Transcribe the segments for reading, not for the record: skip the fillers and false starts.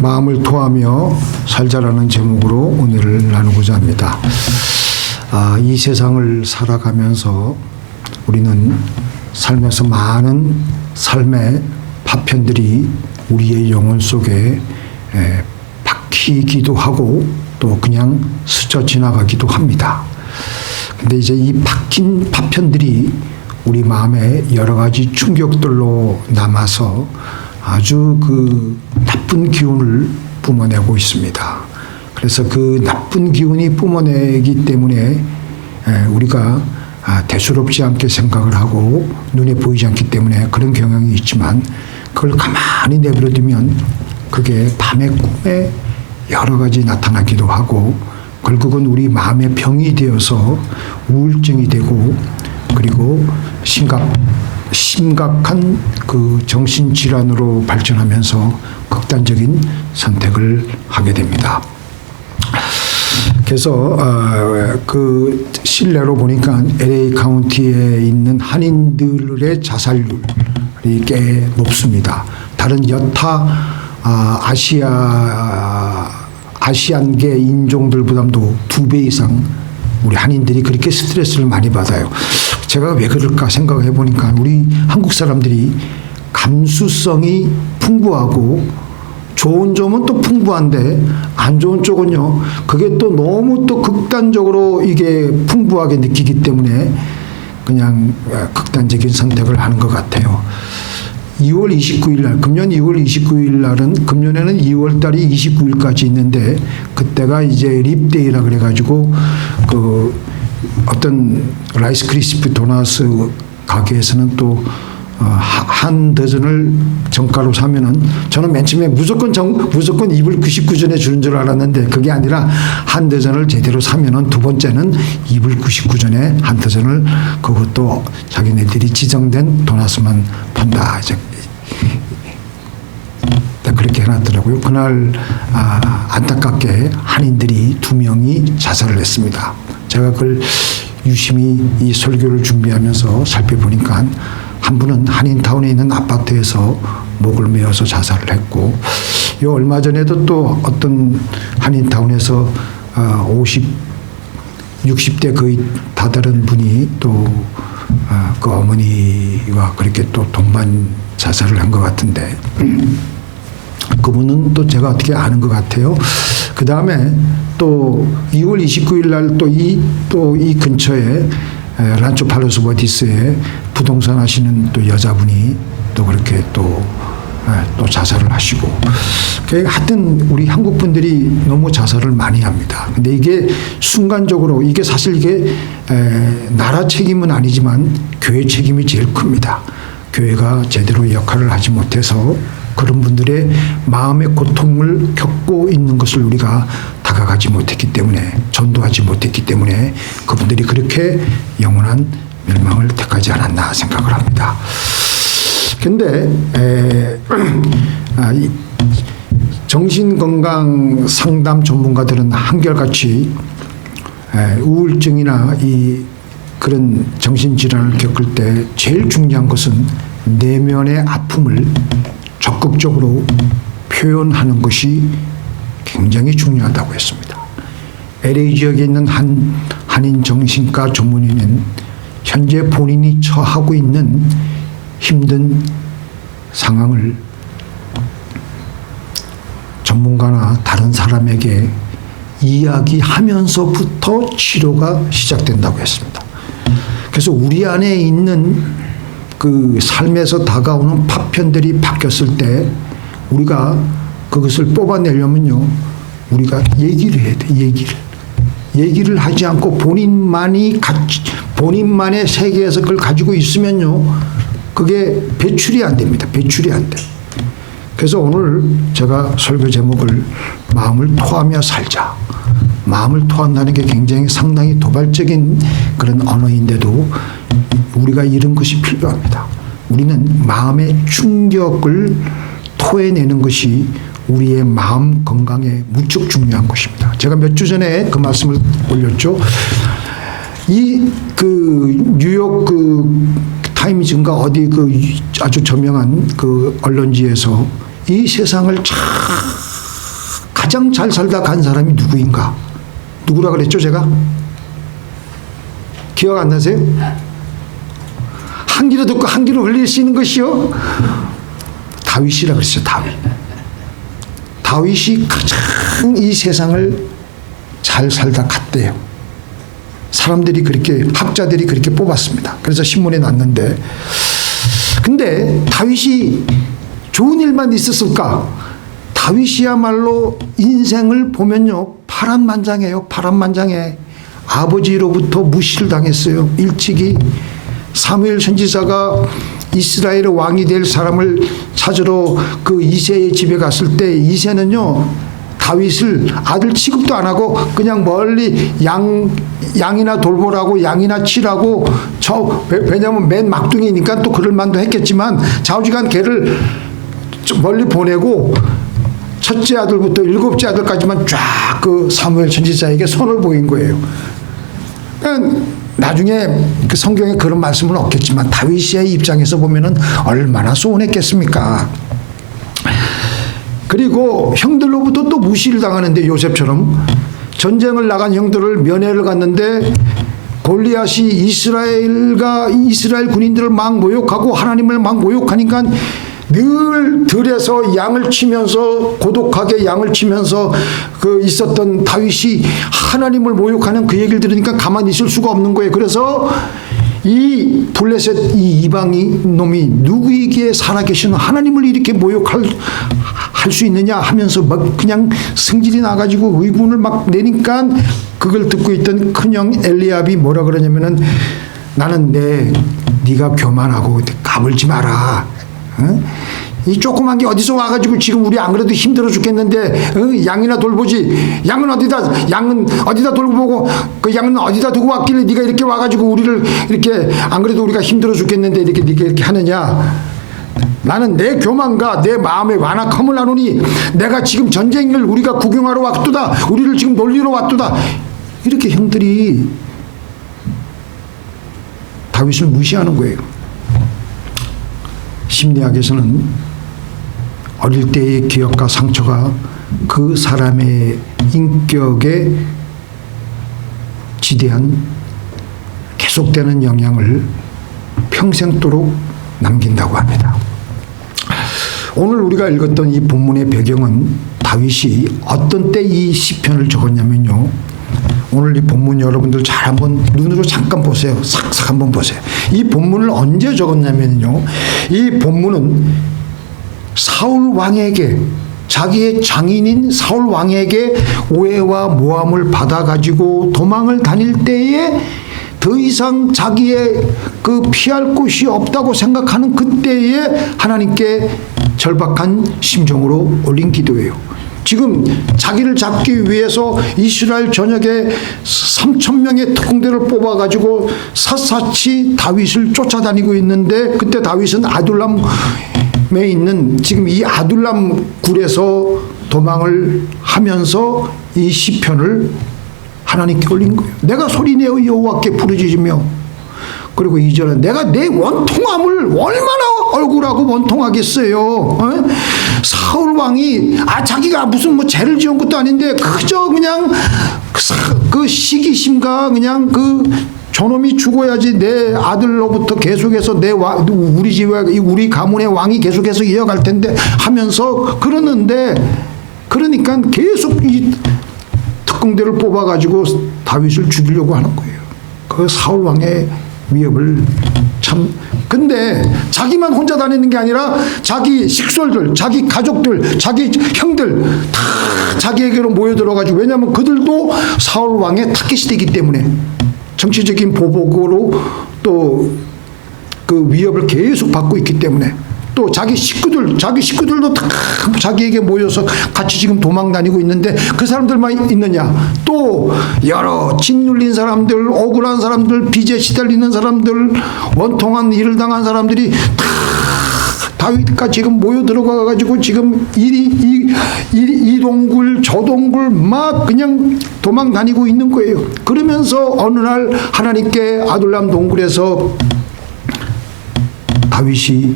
마음을 토하며 살자라는 제목으로 오늘을 나누고자 합니다. 이 세상을 살아가면서 우리는 삶에서 많은 삶의 파편들이 우리의 영혼 속에 박히기도 하고 또 그냥 스쳐 지나가기도 합니다. 근데 이제 이 박힌 파편들이 우리 마음에 여러 가지 충격들로 남아서 아주 그 나쁜 기운을 뿜어내고 있습니다. 그래서 그 나쁜 기운이 뿜어내기 때문에 우리가 대수롭지 않게 생각을 하고 눈에 보이지 않기 때문에 그런 경향이 있지만 그걸 가만히 내버려두면 그게 밤의 꿈에 여러 가지 나타나기도 하고 결국은 우리 마음의 병이 되어서 우울증이 되고 그리고 심각한 그 정신질환으로 발전하면서 극단적인 선택을 하게 됩니다. 그래서 그 실내로 보니까 LA 카운티에 있는 한인들의 자살률이 꽤 높습니다. 다른 여타 아시안계 인종들보다도 2배 이상 우리 한인들이 그렇게 스트레스를 많이 받아요. 제가 왜 그럴까 생각해 보니까 우리 한국 사람들이 감수성이 풍부하고 좋은 점은 또 풍부한데 안 좋은 쪽은요. 그게 또 너무 또 극단적으로 이게 풍부하게 느끼기 때문에 그냥 극단적인 선택을 하는 것 같아요. 2월 29일 날, 금년 2월 29일 날은 금년에는 2월 달이 29일까지 있는데 그때가 이제 립데이라 그래가지고 그 어떤 라이스 크리스피 도나스 가게에서는 또 한 더전을 정가로 사면은 저는 맨 처음에 무조건 2불 99전에 주는 줄 알았는데 그게 아니라 한 더전을 제대로 사면은 두 번째는 2불 99전에 한 더전을 그것도 자기네들이 지정된 도나스만 판다. 이제 그렇게 해놨더라고요. 그날 안타깝게 한인들이 2명이 자살을 했습니다. 제가 그걸 유심히 이 설교를 준비하면서 살펴보니까 한 분은 한인타운에 있는 아파트에서 목을 메어서 자살을 했고 요 얼마 전에도 또 어떤 한인타운에서 60대 거의 다다른 분이 또 그 어머니와 그렇게 또 동반 자살을 한 것 같은데 그분은 또 제가 어떻게 아는 것 같아요. 그 다음에 또 2월 29일 날 또 이 근처에 란초 팔로스 버티스에 부동산 하시는 또 여자분이 또 그렇게 또 자살을 하시고 하여튼 우리 한국 분들이 너무 자살을 많이 합니다. 근데 이게 순간적으로 이게 사실 이게 나라 책임은 아니지만 교회 책임이 제일 큽니다. 교회가 제대로 역할을 하지 못해서 그런 분들의 마음의 고통을 겪고 있는 것을 우리가 다가가지 못했기 때문에 전도하지 못했기 때문에 그분들이 그렇게 영원한 멸망을 택하지 않았나 생각을 합니다. 그런데 정신건강 상담 전문가들은 한결같이 우울증이나 그런 정신질환을 겪을 때 제일 중요한 것은 내면의 아픔을 적극적으로 표현하는 것이 굉장히 중요하다고 했습니다. LA 지역에 있는 한인 정신과 전문의는 현재 본인이 처하고 있는 힘든 상황을 전문가나 다른 사람에게 이야기하면서부터 치료가 시작된다고 했습니다. 그래서 우리 안에 있는 그 삶에서 다가오는 파편들이 바뀌었을 때 우리가 그것을 뽑아내려면요. 우리가 얘기를 해야 돼. 얘기를 하지 않고 본인만의 세계에서 그걸 가지고 있으면요. 그게 배출이 안 됩니다. 배출이 안 돼. 그래서 오늘 제가 설교 제목을 마음을 토하며 살자. 마음을 토한다는 게 굉장히 상당히 도발적인 그런 언어인데도 우리가 이런 것이 필요합니다. 우리는 마음의 충격을 토해내는 것이 우리의 마음 건강에 무척 중요한 것입니다. 제가 몇 주 전에 그 말씀을 올렸죠. 뉴욕 타임즈인가 어디 아주 저명한 언론지에서 이 세상을 가장 잘 살다 간 사람이 누구인가? 누구라 그랬죠, 제가? 기억 안 나세요? 한 귀로 듣고 한 귀로 흘릴 수 있는 것이요? 다윗이라 그랬어요, 다윗. 다윗이 가장 이 세상을 잘 살다 갔대요. 사람들이 그렇게, 학자들이 그렇게 뽑았습니다. 그래서 신문에 났는데, 근데 다윗이 좋은 일만 있었을까? 다윗이야말로 인생을 보면요, 파란만장해요. 파란만장해. 아버지로부터 무시를 당했어요. 일찍이 사무엘 선지자가 이스라엘의 왕이 될 사람을 찾으러 그 이새의 집에 갔을 때 이새는요, 다윗을 아들 취급도 안 하고 그냥 멀리 양이나 돌보라고, 양이나 치라고, 왜냐하면 맨 막둥이니까 또 그럴 만도 했겠지만 좌우지간 걔를 멀리 보내고 첫째 아들부터 일곱째 아들까지만 쫙 그 사무엘 선지자에게 손을 보인 거예요. 그러니까 나중에 그 성경에 그런 말씀은 없겠지만 다윗의 입장에서 보면은 얼마나 소원했겠습니까? 그리고 형들로부터 또 무시를 당하는데, 요셉처럼 전쟁을 나간 형들을 면회를 갔는데 골리앗이 이스라엘 군인들을 막 모욕하고 하나님을 막 모욕하니까 늘 들에서 양을 치면서, 고독하게 양을 치면서 그 있었던 다윗이 하나님을 모욕하는 그 얘기를 들으니까 가만히 있을 수가 없는 거예요. 그래서 이 블레셋, 이 이방이 놈이 누구에게 살아계시는 하나님을 이렇게 모욕할 수 있느냐 하면서 막 그냥 성질이 나가지고 의분을 막 내니까, 그걸 듣고 있던 큰형 엘리압이 뭐라 그러냐면은, 나는 네가 교만하고 까불지 마라. 어? 이 조그만 게 어디서 와가지고 지금 우리 안 그래도 힘들어 죽겠는데, 양이나 돌보지. 양은 어디다 돌보고 그 양은 어디다 두고 왔길래 네가 이렇게 와가지고 우리를 이렇게, 안 그래도 우리가 힘들어 죽겠는데 이렇게 하느냐. 나는 내 교만과 내 마음의 완악함을 아노니 내가 지금 전쟁을 우리가 구경하러 왔도다. 우리를 지금 놀리러 왔도다. 이렇게 형들이 다윗을 무시하는 거예요. 심리학에서는 어릴 때의 기억과 상처가 그 사람의 인격에 지대한 계속되는 영향을 평생도록 남긴다고 합니다. 오늘 우리가 읽었던 이 본문의 배경은 다윗이 어떤 때 이 시편을 적었냐면요, 오늘 이 본문 여러분들 잘 한번 눈으로 잠깐 보세요. 싹싹 한번 보세요. 이 본문을 언제 적었냐면요, 이 본문은 사울 왕에게, 자기의 장인인 사울 왕에게 오해와 모함을 받아가지고 도망을 다닐 때에 더 이상 자기의 그 피할 곳이 없다고 생각하는 그때에 하나님께 절박한 심정으로 올린 기도예요. 지금 자기를 잡기 위해서 이스라엘 전역에 3,000명의 특공대를 뽑아가지고 샅샅이 다윗을 쫓아다니고 있는데, 그때 다윗은 아둘람에 있는 지금 이 아둘람 굴에서 도망을 하면서 이 시편을 하나님께 올린 거예요. 내가 소리내어 여호와께 부르짖으며, 그리고 이전에 내가 내 원통함을 얼마나 얼굴하고 원통하겠어요. 어? 사울 왕이 자기가 무슨 뭐 죄를 지은 것도 아닌데 그저 그냥 그 시기심과 그냥 그 저놈이 죽어야지 내 아들로부터 계속해서 우리 집에 우리 가문의 왕이 계속해서 이어갈 텐데 하면서 그러는데, 그러니까 계속 이 특공대를 뽑아가지고 다윗을 죽이려고 하는 거예요. 그 사울 왕의 위협을 참. 근데 자기만 혼자 다니는 게 아니라 자기 식솔들, 자기 가족들, 자기 형들 다 자기에게로 모여들어가지고, 왜냐하면 그들도 사울 왕의 타깃이 되기 때문에 정치적인 보복으로 또 그 위협을 계속 받고 있기 때문에, 또 자기 식구들도 다 자기에게 모여서 같이 지금 도망 다니고 있는데, 그 사람들만 있느냐? 또 여러 짓눌린 사람들, 억울한 사람들, 빚에 시달리는 사람들, 원통한 일을 당한 사람들이 다 다윗과 지금 모여 들어가 가지고 지금 이 동굴 저 동굴 막 그냥 도망 다니고 있는 거예요. 그러면서 어느 날 하나님께 아둘람 동굴에서 다윗이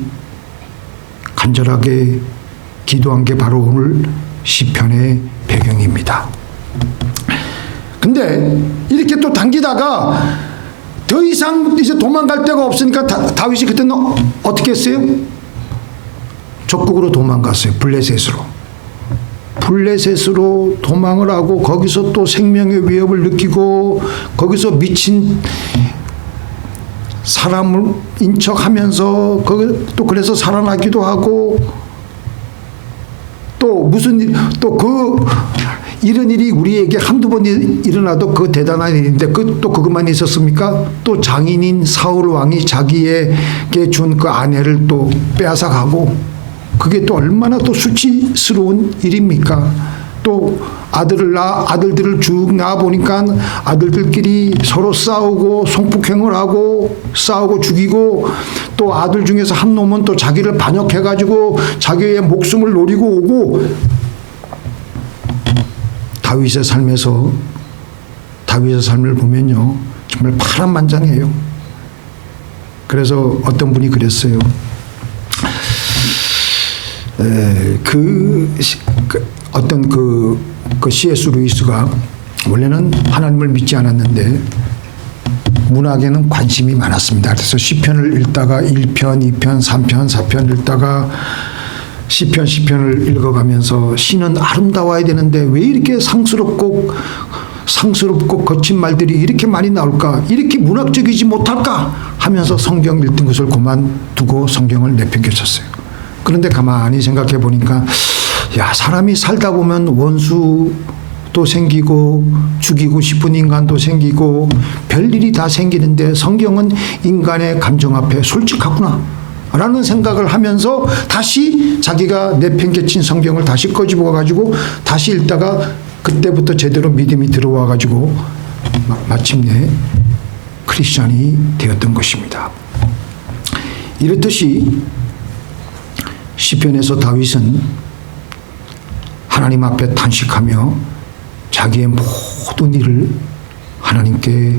간절하게 기도한 게 바로 오늘 시편의 배경. 일입니다. 근데 이렇게 또 당기다가 더 이상 이제 도망갈 데가 없으니까 다윗이 그때는 어떻게 했어요? 적국으로 도망갔어요. 블레셋으로. 블레셋으로 도망을 하고 거기서 또 생명의 위협을 느끼고 거기서 미친 사람을 인척하면서 또 그래서 살아나기도 하고 또 무슨 일, 또 이런 일이 우리에게 한두 번 일어나도 그 대단한 일인데 또 그것만 있었습니까? 또 장인인 사울 왕이 자기에게 준 그 아내를 또 빼앗아가고 그게 또 얼마나 또 수치스러운 일입니까? 또 아들들을 쭉 낳아 보니까 아들들끼리 서로 싸우고 성폭행을 하고 싸우고 죽이고 또 아들 중에서 한 놈은 또 자기를 반역해가지고 자기의 목숨을 노리고 오고 다윗의 삶을 보면요 정말 파란만장해요. 그래서 어떤 분이 그랬어요. 어떤 그 C.S. 루이스가 원래는 하나님을 믿지 않았는데 문학에는 관심이 많았습니다. 그래서 시편을 읽다가 1편, 2편, 3편, 4편 읽다가 시편을 읽어가면서 시는 아름다워야 되는데 왜 이렇게 상스럽고 거친 말들이 이렇게 많이 나올까? 이렇게 문학적이지 못할까? 하면서 성경 읽던 것을 그만두고 성경을 내팽개쳤어요. 그런데 가만히 생각해 보니까 야, 사람이 살다 보면 원수도 생기고 죽이고 싶은 인간도 생기고 별일이 다 생기는데 성경은 인간의 감정 앞에 솔직하구나 라는 생각을 하면서 다시 자기가 내팽개친 성경을 다시 꺼집어 가지고 다시 읽다가 그때부터 제대로 믿음이 들어와 가지고 마침내 크리스천이 되었던 것입니다. 이렇듯이 시편에서 다윗은 하나님 앞에 탄식하며 자기의 모든 일을 하나님께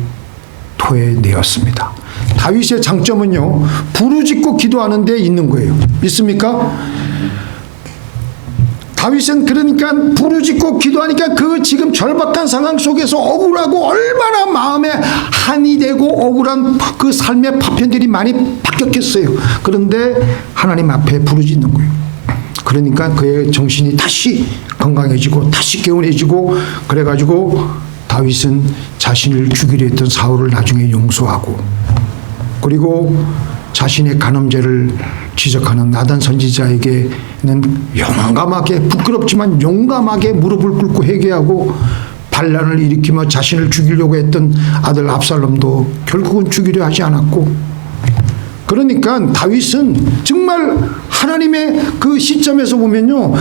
토해내었습니다. 다윗의 장점은요, 부르짖고 기도하는 데 있는 거예요. 믿습니까? 다윗은 그러니까 부르짖고 기도하니까 그 지금 절박한 상황 속에서 억울하고 얼마나 마음에 한이 되고 억울한 그 삶의 파편들이 많이 바뀌었겠어요. 그런데 하나님 앞에 부르짖는 거예요. 그러니까 그의 정신이 다시 건강해지고 다시 개운해지고 그래가지고 다윗은 자신을 죽이려 했던 사울을 나중에 용서하고 그리고 자신의 간음죄를 지적하는 나단 선지자에게는 용감하게 부끄럽지만 용감하게 무릎을 꿇고 회개하고 반란을 일으키며 자신을 죽이려고 했던 아들 압살롬도 결국은 죽이려 하지 않았고 그러니까 다윗은 정말 하나님의 그 시점에서 보면요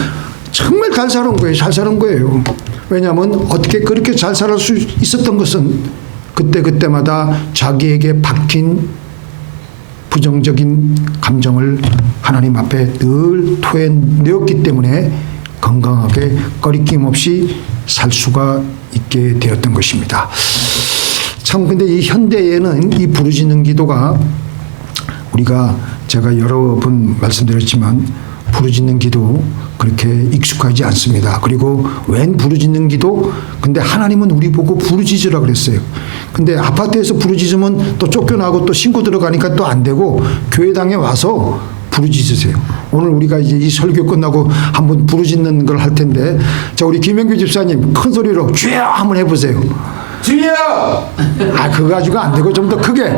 정말 잘 살은 거예요. 잘 사는 거예요. 왜냐하면 어떻게 그렇게 잘 살 수 있었던 것은 그때마다 자기에게 박힌 부정적인 감정을 하나님 앞에 늘 토해내었기 때문에 건강하게 꺼리낌 없이 살 수가 있게 되었던 것입니다. 참 근데 이 현대에는 이 부르짖는 기도가 우리가 제가 여러 번 말씀드렸지만 부르짖는 기도 그렇게 익숙하지 않습니다. 그리고 웬 부르짖는 기도? 근데 하나님은 우리 보고 부르짖으라 그랬어요. 근데 아파트에서 부르짖으면 또 쫓겨나고 또 신고 들어가니까 또 안 되고 교회당에 와서 부르짖으세요. 오늘 우리가 이제 이 설교 끝나고 한번 부르짖는 걸 할 텐데 자 우리 김영규 집사님 큰 소리로 주여 한번 해보세요. 주여! 아 그거 가지고 안 되고 좀 더 크게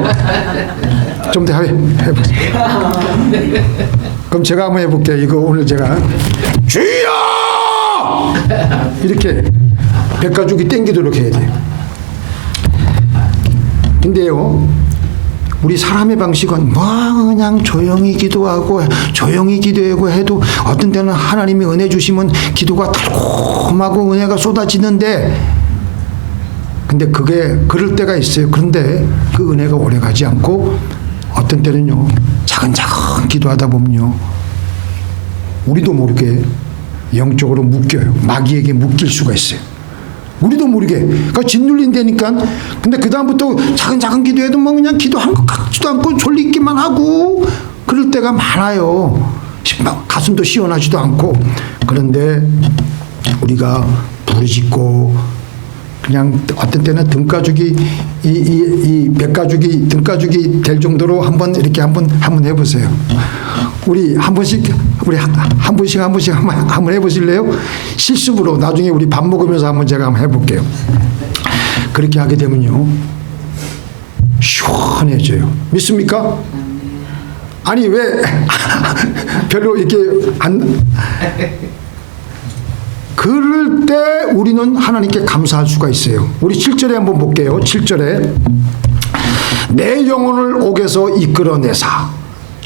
좀 더 해보세요. 그럼 제가 한번 해볼게요. 이거 오늘 제가 주여! 이렇게 백가죽이 땡기도록 해야 돼요. 근데요 우리 사람의 방식은 뭐 그냥 조용히 기도하고 조용히 기도하고 해도 어떤 때는 하나님이 은혜 주시면 기도가 달콤하고 은혜가 쏟아지는데 근데 그게 그럴 때가 있어요. 그런데 그 은혜가 오래가지 않고 어떤 때는요 차근차근 기도하다 보면요 우리도 모르게 영적으로 묶여요. 마귀에게 묶일 수가 있어요. 우리도 모르게. 그러니까 짓눌린다니까. 근데 그 다음부터 작은 기도해도 뭐 그냥 기도한 것 같지도 않고 졸리기만 하고 그럴 때가 많아요. 가슴도 시원하지도 않고. 그런데 우리가 부르짖고 그냥 어떤 때는 등가죽이 이 백가죽이 등가죽이 될 정도로 한번 이렇게 한번 해보세요. 우리 한 번씩 한번 해보실래요? 실습으로 나중에 우리 밥 먹으면서 한번 제가 한번 해볼게요. 그렇게 하게 되면요 시원해져요. 믿습니까? 아니 왜 별로 이렇게 안 그럴 때 우리는 하나님께 감사할 수가 있어요. 우리 7절에 한번 볼게요. 7절에 내 영혼을 옥에서 이끌어내사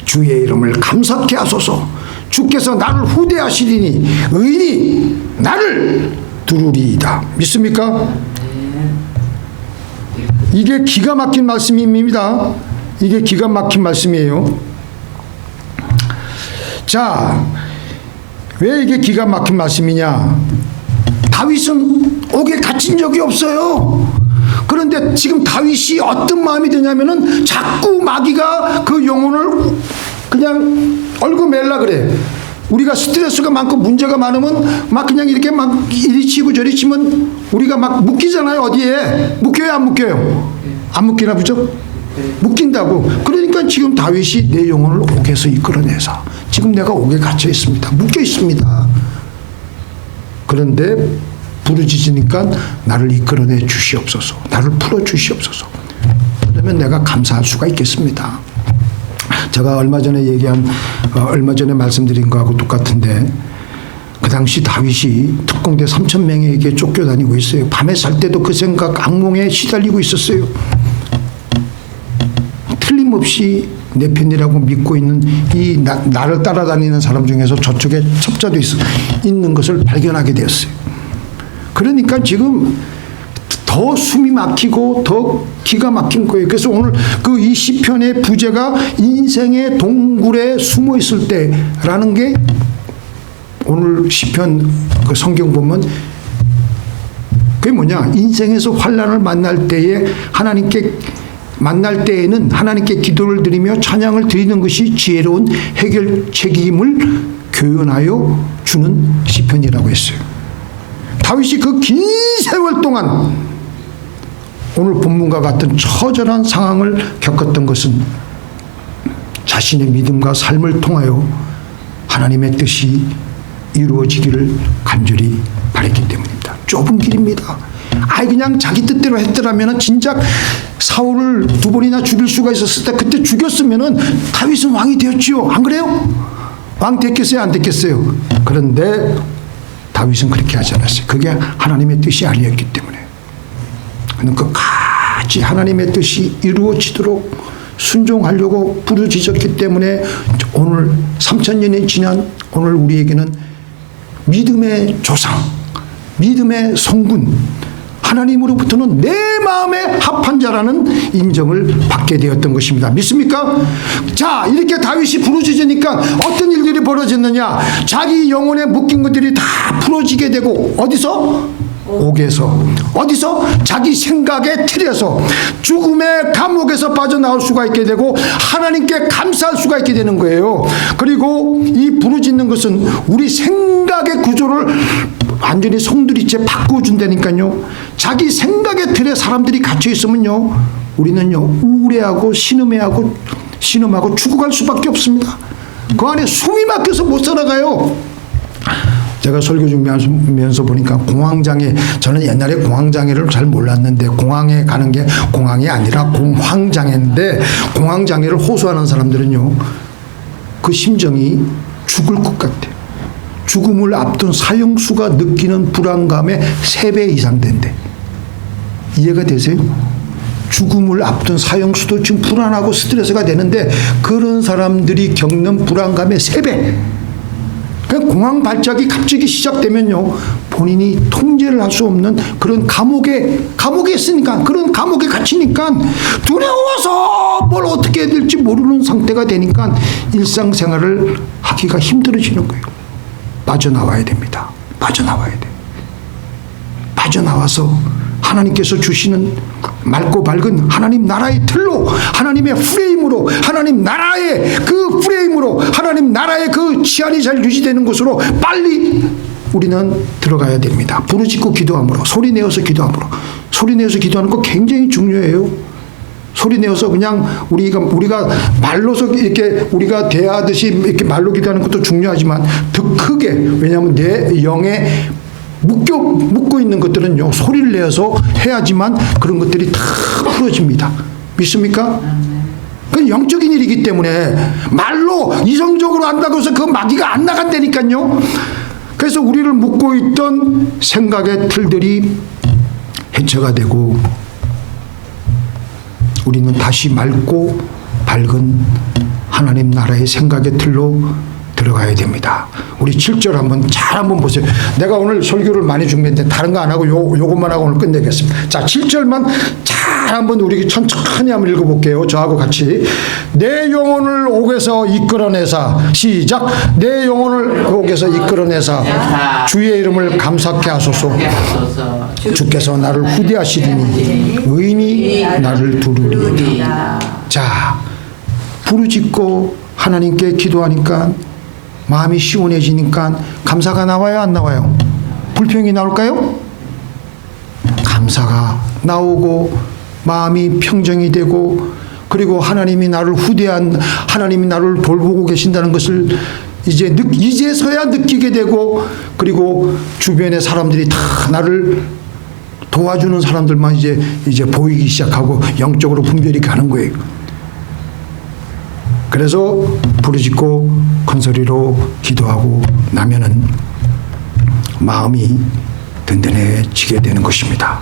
주의 이름을 감사케 하소서. 주께서 나를 후대하시리니 의인이 나를 두루리이다. 믿습니까? 이게 기가 막힌 말씀입니다. 이게 기가 막힌 말씀이에요. 자, 왜 이게 기가 막힌 말씀이냐? 다윗은 옥에 갇힌 적이 없어요. 그런데 지금 다윗이 어떤 마음이 드냐면은 자꾸 마귀가 그 영혼을 그냥 얽어맬라 그래. 우리가 스트레스가 많고 문제가 많으면 막 그냥 이렇게 막 이리 치고 저리 치면 우리가 막 묶이잖아요. 어디에? 묶여요, 안 묶여요? 안 묶이나 보죠? 묶인다고. 그러니까 지금 다윗이 내 영혼을 옥에서 이끌어내서 지금 내가 옥에 갇혀 있습니다. 묶여 있습니다. 그런데 부르짖으니까 나를 이끌어내 주시옵소서. 나를 풀어 주시옵소서. 그러면 내가 감사할 수가 있겠습니다. 제가 얼마 전에 말씀드린 거하고 똑같은데 그 당시 다윗이 특공대 3,000명에게 쫓겨다니고 있어요. 밤에 살 때도 그 생각 악몽에 시달리고 있었어요. 틀림없이 내 편이라고 믿고 있는 이 나를 따라다니는 사람 중에서 저쪽에 첩자도 있는 것을 발견하게 되었어요. 그러니까 지금 더 숨이 막히고 더 기가 막힌 거예요. 그래서 오늘 그 이 시편의 부제가 인생의 동굴에 숨어 있을 때라는 게 오늘 시편 그 성경 보면 그게 뭐냐? 인생에서 환난을 만날 때에는 하나님께 기도를 드리며 찬양을 드리는 것이 지혜로운 해결책임을 교훈하여 주는 시편이라고 했어요. 다윗이 그 긴 세월 동안 오늘 본문과 같은 처절한 상황을 겪었던 것은 자신의 믿음과 삶을 통하여 하나님의 뜻이 이루어지기를 간절히 바랐기 때문입니다. 좁은 길입니다. 그냥 자기 뜻대로 했더라면 진작 사울을 2번이나 죽일 수가 있었을 때 그때 죽였으면 다윗은 왕이 되었지요. 안 그래요? 왕 됐겠어요? 안 됐겠어요? 그런데 다윗은 그렇게 하지 않았어요. 그게 하나님의 뜻이 아니었기 때문에. 그는 끝까지 하나님의 뜻이 이루어지도록 순종하려고 부르짖었기 때문에 오늘 3,000년이 지난 오늘 우리에게는 믿음의 조상, 믿음의 성군, 하나님으로부터는 내 마음에 합한 자라는 인정을 받게 되었던 것입니다. 믿습니까? 자, 이렇게 다윗이 부르짖으니까 어떤 일들이 벌어졌느냐? 자기 영혼에 묶인 것들이 다 풀어지게 되고 어디서? 옥에서. 어디서? 자기 생각의 틀에서 죽음의 감옥에서 빠져나올 수가 있게 되고 하나님께 감사할 수가 있게 되는 거예요. 그리고 이 부르짖는 것은 우리 생각의 구조를 완전히 송두리째 바꿔준다니까요. 자기 생각의 틀에 사람들이 갇혀 있으면요 우리는요 우울해하고 신음하고 죽어갈 수밖에 없습니다. 그 안에 숨이 막혀서 못 살아가요. 제가 설교 준비하면서 보니까 공황장애, 저는 옛날에 공황장애를 잘 몰랐는데 공항에 가는 게 공항이 아니라 공황장애인데 공황장애를 호소하는 사람들은요 그 심정이 죽을 것 같아요. 죽음을 앞둔 사형수가 느끼는 불안감의 3배 이상 된대. 이해가 되세요? 죽음을 앞둔 사형수도 지금 불안하고 스트레스가 되는데 그런 사람들이 겪는 불안감의 3배. 그러니까 공황 발작이 갑자기 시작되면요 본인이 통제를 할 수 없는 그런 감옥에 있으니까 그런 감옥에 갇히니까 두려워서 뭘 어떻게 해야 될지 모르는 상태가 되니까 일상생활을 하기가 힘들어지는 거예요. 빠져나와야 됩니다. 빠져나와야 돼. 빠져나와서 하나님께서 주시는 맑고 밝은 하나님 나라의 틀로 하나님의 프레임으로 하나님 나라의 그 프레임으로 하나님 나라의 그 치안이 잘 유지되는 곳으로 빨리 우리는 들어가야 됩니다. 부르짖고 기도함으로, 소리 내어서 기도함으로. 소리 내어서 기도하는 거 굉장히 중요해요. 소리 내어서 그냥 우리가 말로서 이렇게 우리가 대하듯이 이렇게 말로 기도하는 것도 중요하지만 더 크게, 왜냐하면 내 영에 묶고 있는 것들은요, 소리를 내어서 해야지만 그런 것들이 다 풀어집니다. 믿습니까? 그건 영적인 일이기 때문에 말로 이성적으로 한다고 해서 그 마귀가 안 나간다니까요. 그래서 우리를 묶고 있던 생각의 틀들이 해체가 되고 우리는 다시 맑고 밝은 하나님 나라의 생각의 틀로 들어가야 됩니다. 우리 7절 한번 보세요. 내가 오늘 설교를 많이 준비했는데 다른 거 안 하고 요것만 하고 오늘 끝내겠습니다. 자, 7절만 잘 한번 우리 천천히 한번 읽어볼게요. 저하고 같이. 내 영혼을 옥에서 이끌어내사, 시작. 내 영혼을 옥에서 이끌어내사 주의 이름을 감사케 하소서. 주께서 나를 후대하시리니 의인이 나를 두르리니. 자, 부르짖고 하나님께 기도하니까 마음이 시원해지니까 감사가 나와요, 안 나와요? 불평이 나올까요? 감사가 나오고 마음이 평정이 되고, 그리고 하나님이 나를 하나님이 나를 돌보고 계신다는 것을 이제서야 느끼게 되고, 그리고 주변의 사람들이 다 나를 도와주는 사람들만 이제 보이기 시작하고 영적으로 분별이 가는 거예요. 그래서 부르짖고 큰 소리로 기도하고 나면은 마음이 든든해지게 되는 것입니다.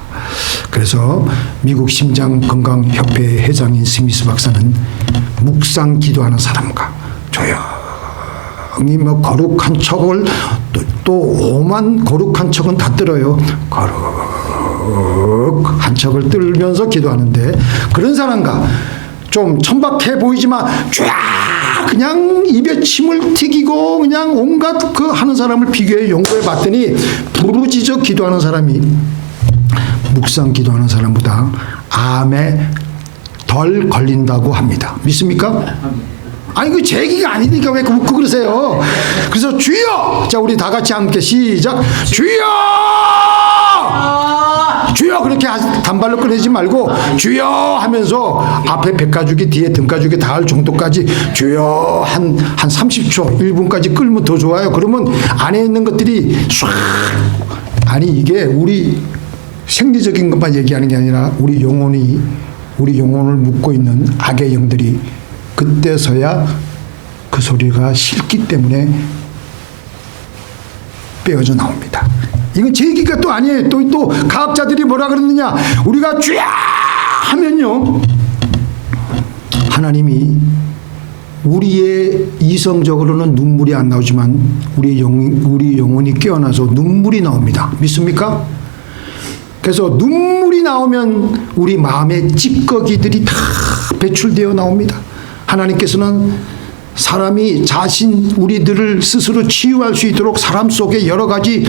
그래서 미국 심장건강협회 회장인 스미스 박사는 묵상 기도하는 사람과 조용히 거룩한 척을 또 오만 거룩한 척은 다 들어요. 거룩한 척을 들면서 기도하는데, 그런 사람과 좀 천박해 보이지만 쫙 그냥 입에 침을 튀기고 그냥 온갖 그 하는 사람을 비교해 연구해 봤더니 부르짖어 기도하는 사람이 묵상 기도하는 사람보다 암에 덜 걸린다고 합니다. 믿습니까? 아니 그 제 얘기가 아니니까 왜 그러세요? 그래서 주여! 자, 우리 다 같이 함께 시작. 주여! 주여! 그렇게 단발로 꺼내지 말고 주여 하면서 앞에 백가죽이 뒤에 등가죽이 닿을 정도까지 주여 한 30초 1분까지 끌면 더 좋아요. 그러면 안에 있는 것들이 唰, 아니 이게 우리 생리적인 것만 얘기하는 게 아니라 우리 영혼을 묶고 있는 악의 영들이 그때서야 그 소리가 싫기 때문에 빼어져 나옵니다. 이건 제 얘기가 또 아니에요. 또 과학자들이 뭐라 그러느냐. 우리가 쥐야 하면요, 하나님이 우리의 이성적으로는 눈물이 안 나오지만 우리 영혼이 깨어나서 눈물이 나옵니다. 믿습니까? 그래서 눈물이 나오면 우리 마음의 찌꺼기들이 다 배출되어 나옵니다. 하나님께서는 사람이 우리들을 스스로 치유할 수 있도록 사람 속에 여러 가지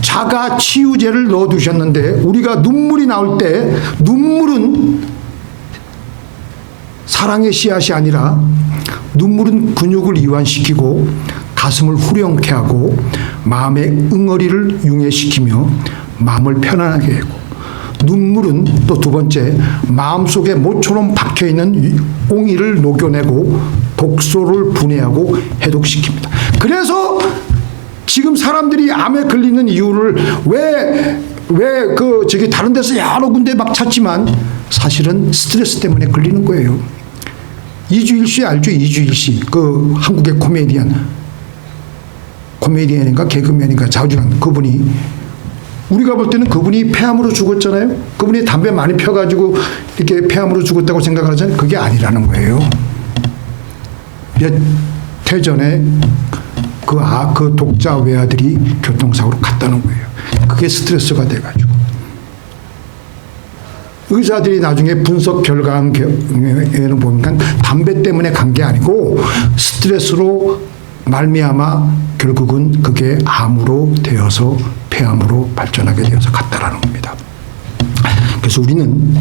자가 치유제를 넣어두셨는데, 우리가 눈물이 나올 때 눈물은 사랑의 씨앗이 아니라 눈물은 근육을 이완시키고 가슴을 후련케 하고 마음의 응어리를 융해시키며 마음을 편안하게 하고, 눈물은 또 두 번째 마음속에 모처럼 박혀있는 옹이를 녹여내고 독소를 분해하고 해독시킵니다. 그래서 지금 사람들이 암에 걸리는 이유를 다른 데서 여러 군데 막 찾지만 사실은 스트레스 때문에 걸리는 거예요. 이주일 씨 알죠? 이주일 씨. 그 한국의 코미디언인가 개그맨인가 자주 하는 그분이, 우리가 볼 때는 그분이 폐암으로 죽었잖아요. 그분이 담배 많이 펴가지고 이렇게 폐암으로 죽었다고 생각하잖아요. 그게 아니라는 거예요. 몇 해 전에 그 독자 외아들이 교통사고로 갔다는 거예요. 그게 스트레스가 돼가지고. 의사들이 나중에 분석 결과에는 보니까 담배 때문에 간 게 아니고 스트레스로 말미암아 결국은 그게 암으로 되어서 폐암으로 발전하게 되어서 갔다라는 겁니다. 그래서 우리는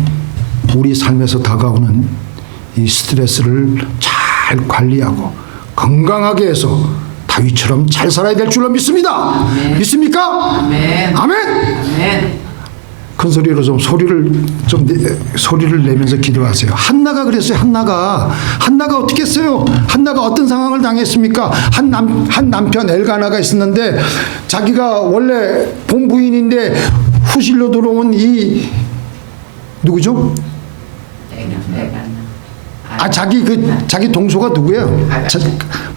우리 삶에서 다가오는 이 스트레스를 잘 관리하고 건강하게 해서 다윗처럼 잘 살아야 될 줄로 믿습니다. 믿습니까? 아멘. 아멘. 아멘. 큰 소리로 소리를 내면서 기도하세요. 한나가 그랬어요. 한나가 어떻게 했어요? 한나가 어떤 상황을 당했습니까? 한 남편 엘가나가 있었는데 자기가 원래 본부인인데 후실로 들어온 이 누구죠? 자기 동서가 누구예요?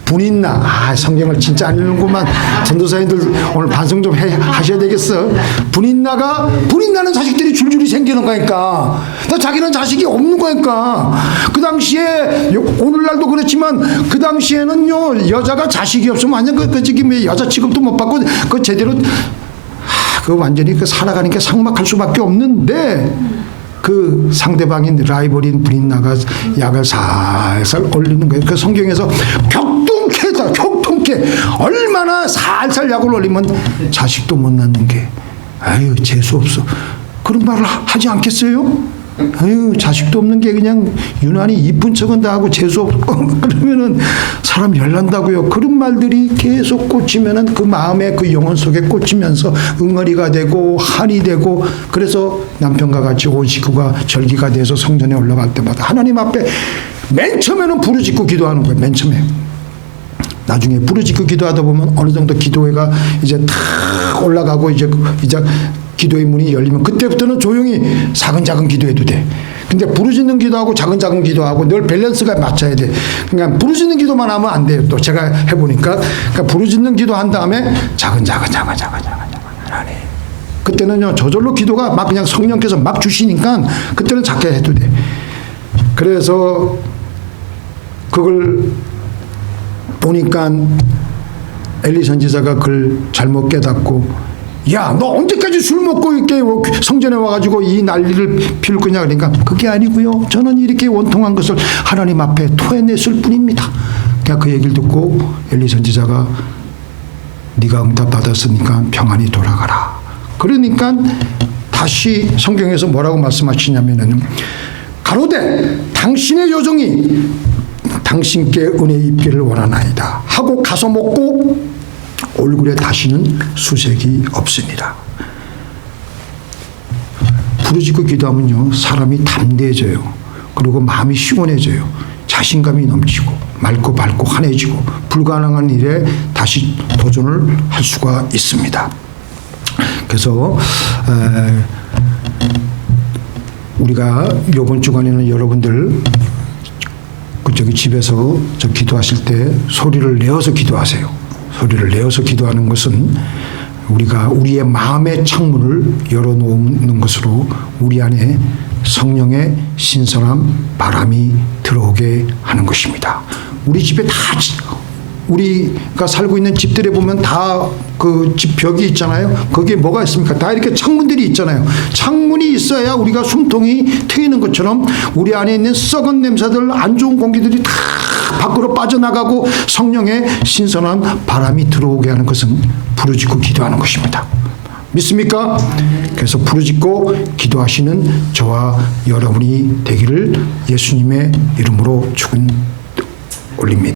분인나. 성경을 진짜 안 읽는구만. 전도사님들 오늘 반성 좀 하셔야 되겠어. 분인나는 자식들이 줄줄이 생기는 거니까. 자기는 자식이 없는 거니까. 그 당시에 오늘날도 그렇지만 그 당시에는요 여자가 자식이 없으면 완전 그 여자 취급도 못 받고 그 제대로 그 완전히 그 살아가니까 삭막할 수밖에 없는데. 그 상대방인 라이벌인 분인나가 약을 살살 올리는 거예요. 그 성경에서 격동케 얼마나 살살 약을 올리면 자식도 못 낳는 게 아유 재수 없어. 그런 말을 하지 않겠어요? 아유 자식도 없는 게 그냥 유난히 이쁜 척은 다 하고 재수 없고 그러면은 사람 열난다고요. 그런 말들이 계속 꽂히면은 그 마음에 그 영혼 속에 꽂히면서 응어리가 되고 한이 되고 그래서 남편과 같이 온 식구가 절기가 돼서 성전에 올라갈 때마다 하나님 앞에 맨 처음에는 부르짖고 기도하는 거예요. 맨 처음에. 나중에 부르짖고 기도하다 보면 어느 정도 기도회가 이제 탁 올라가고 이제 기도의 문이 열리면 그때부터는 조용히 작은 기도해도 돼. 근데 부르짖는 기도하고 작은 기도하고 늘 밸런스가 맞춰야 돼. 그러니까 부르짖는 기도만 하면 안 돼요. 또 제가 해보니까 그러니까 부르짖는 기도한 다음에 작은 하나님. 그때는요 저절로 기도가 막 그냥 성령께서 막 주시니까 그때는 작게 해도 돼. 그래서 그걸 보니까 엘리 선지자가 그걸 잘못 깨닫고 야, 너 언제까지 술 먹고 이렇게 성전에 와가지고 이 난리를 피울 거냐 그러니까 그게 아니고요. 저는 이렇게 원통한 것을 하나님 앞에 토해냈을 뿐입니다. 그러니까 그 얘기를 듣고 엘리 선지자가 네가 응답 받았으니까 평안히 돌아가라. 그러니까 다시 성경에서 뭐라고 말씀하시냐면은 가로되 당신의 요정이 당신께 은혜 입기를 원하나이다 하고 가서 먹고 얼굴에 다시는 수색이 없습니다. 부르짖고 기도하면요 사람이 담대해져요. 그리고 마음이 시원해져요. 자신감이 넘치고 맑고 밝고 환해지고 불가능한 일에 다시 도전을 할 수가 있습니다. 그래서 우리가 이번 주간에는 여러분들 저기 집에서 저 기도하실 때 소리를 내어서 기도하세요. 소리를 내어서 기도하는 것은 우리가 우리의 마음의 창문을 열어놓는 것으로 우리 안에 성령의 신선한 바람이 들어오게 하는 것입니다. 우리 집에 다 우리가 살고 있는 집들에 보면 다 그 집 벽이 있잖아요. 거기에 뭐가 있습니까? 다 이렇게 창문들이 있잖아요. 창문이 있어야 우리가 숨통이 트이는 것처럼 우리 안에 있는 썩은 냄새들 안 좋은 공기들이 다 밖으로 빠져나가고 성령의 신선한 바람이 들어오게 하는 것은 부르짖고 기도하는 것입니다. 믿습니까? 그래서 부르짖고 기도하시는 저와 여러분이 되기를 예수님의 이름으로 축원 올립니다.